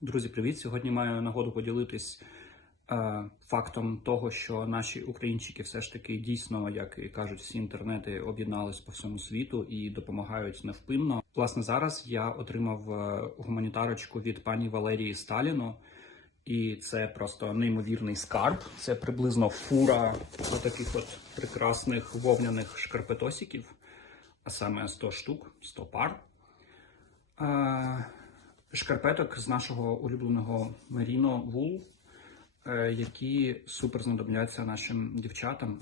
Друзі, привіт! Сьогодні маю нагоду поділитись е, фактом того, що наші українчики все ж таки дійсно, як і кажуть всі інтернети, об'єднались по всьому світу і допомагають невпинно. Власне, зараз я отримав е, гуманітарочку від пані Валерії Сталіно, і це просто неймовірний скарб. Це приблизно фура таких от прекрасних вовняних шкарпетосиків, а саме 100 штук, 100 пар. Е, шкарпеток з нашого улюбленого Merino Wool, е, які супер знадобляться нашим дівчатам.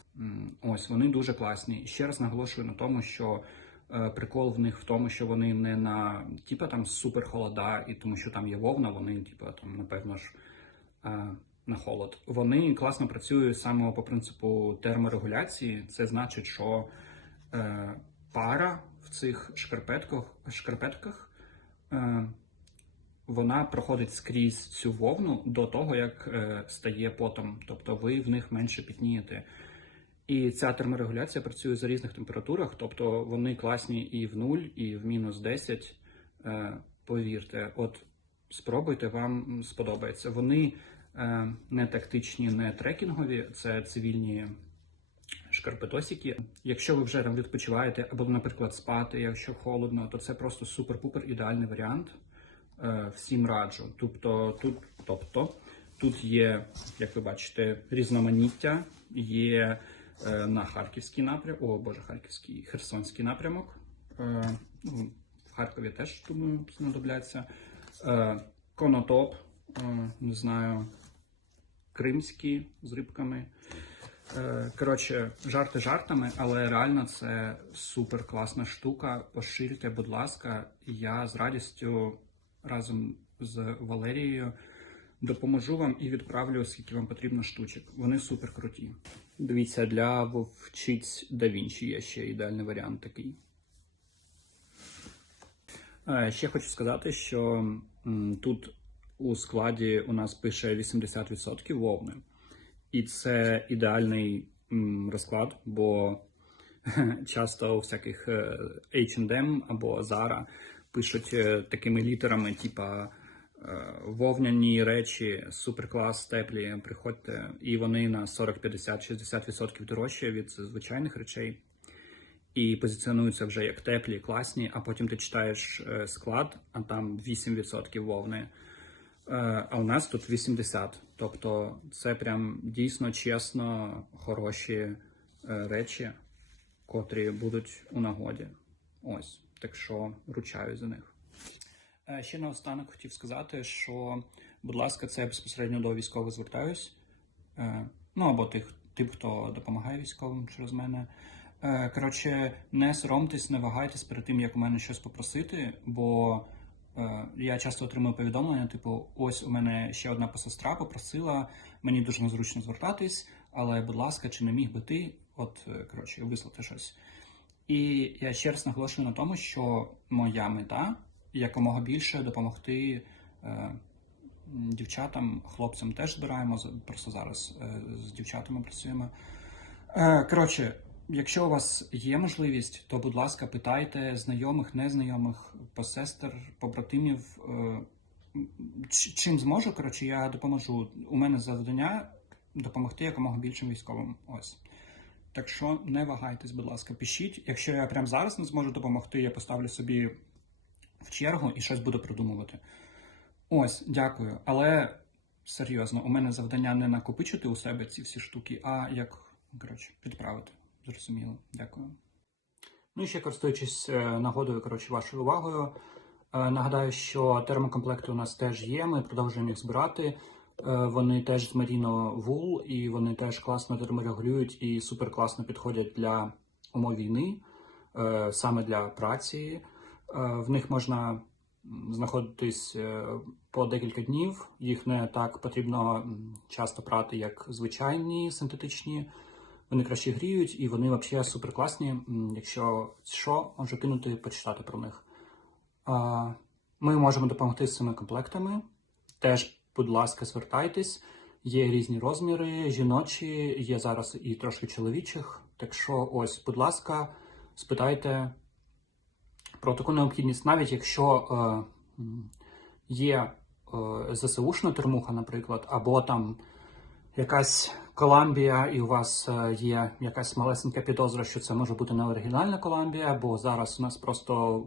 Ось вони дуже класні. І ще раз наголошую на тому, що е, прикол в них в тому, що вони не на типа там супер холода, і тому що там є вовна, вони, типа там, напевно ж. е, На холод. Вони класно працюють саме по принципу терморегуляції. Це значить, що е, пара в цих шкарпетках, шкарпетках е, вона проходить скрізь цю вовну до того, як е, стає потом. Тобто ви в них менше пітнієте. І ця терморегуляція працює за різних температурах, тобто вони класні і в 0, і в мінус 10. Е, повірте, от спробуйте, вам сподобається. Вони е, не тактичні, не трекінгові, це цивільні шкарпетосики. Якщо ви вже там відпочиваєте або, наприклад, спати, якщо холодно, то це просто супер-пупер ідеальний варіант. Е, всім раджу. Тобто тут, тобто, тут є, як ви бачите, різноманіття, є е, на харківський напрямок, о боже, харківський, херсонський напрямок. Е, ну, в Харкові теж думаю, знадобляться. Конотоп, не знаю, кримські з рибками. Коротше, жарти жартами, але реально це супер класна штука. Поширте, будь ласка, я з радістю разом з Валерією допоможу вам і відправлю, скільки вам потрібно штучок. Вони супер круті. Дивіться, для вовчиць Вінчі є ще ідеальний варіант такий. Е, Ще хочу сказати, що тут у складі у нас пише 80% вовни. І це ідеальний розклад, бо часто у всяких H&M або Zara пишуть е, такими літерами, типа е, вовняні речі, суперклас, теплі, приходьте, і вони на 40, 50, 60% дорожче від звичайних речей. І позиціонуються вже як теплі, класні, а потім ти читаєш е, склад, а там 8% вовни. А у нас тут 80. Тобто це прям дійсно чесно хороші речі, котрі будуть у нагоді. Ось. Так що ручаю за них. Е, Ще наостанок хотів сказати, що, будь ласка, це безпосередньо до військових звертаюсь. Е, Ну або тих, тим, хто допомагає військовим через мене. Е, Коротше, не соромтесь, не вагайтесь перед тим, як у мене щось попросити, бо я часто отримую повідомлення, типу, ось у мене ще одна посестра попросила, мені дуже незручно звертатись, але, будь ласка, чи не міг би ти, от, коротше, вислати щось. І я ще раз наголошую на тому, що моя мета якомога більше допомогти е, дівчатам, хлопцям теж збираємо, просто зараз е, з дівчатами працюємо. Е, коротше, якщо у вас є можливість, то будь ласка, питайте знайомих, незнайомих, посестер, побратимів. Е, чим зможу, коротше, я допоможу. У мене завдання допомогти якомога більшим військовим. Ось. Так що не вагайтесь, будь ласка, пишіть. Якщо я прямо зараз не зможу допомогти, я поставлю собі в чергу і щось буду придумувати. Ось, дякую. Але серйозно, у мене завдання не накопичити у себе ці всі штуки, а як коротше, відправити. Зрозуміло. Дякую. Ну і ще користуючись е, нагодою, коротше, вашою увагою. е, Нагадаю, що термокомплекти у нас теж є. Ми продовжуємо їх збирати. Е, Вони теж з Merino Wool, і вони теж класно терморегулюють і супер класно підходять для умов війни, е, саме для праці. Е, В них можна знаходитись по декілька днів. Їх не так потрібно часто прати, як звичайні синтетичні. Вони краще гріють і вони взагалі супер класні. Якщо що, можу кинути почитати про них. Ми можемо допомогти з цими комплектами. Теж, будь ласка, звертайтесь. Є різні розміри, жіночі, є зараз і трошки чоловічих. Так що, ось, будь ласка, спитайте про таку необхідність, навіть якщо е, є е, ЗСУшна термуха, наприклад, або там якась Коламбія, і у вас е, є якась малесенька підозра, що це може бути не оригінальна Коламбія, бо зараз у нас просто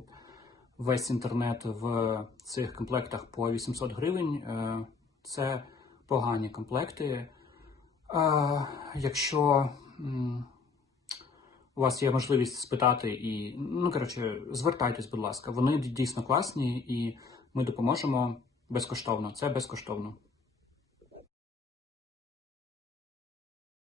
весь інтернет в цих комплектах по 800 гривень. Е, Це погані комплекти. А, Якщо м, у вас є можливість спитати і, ну коротше, звертайтесь, будь ласка. Вони дійсно класні, і ми допоможемо безкоштовно. Це безкоштовно.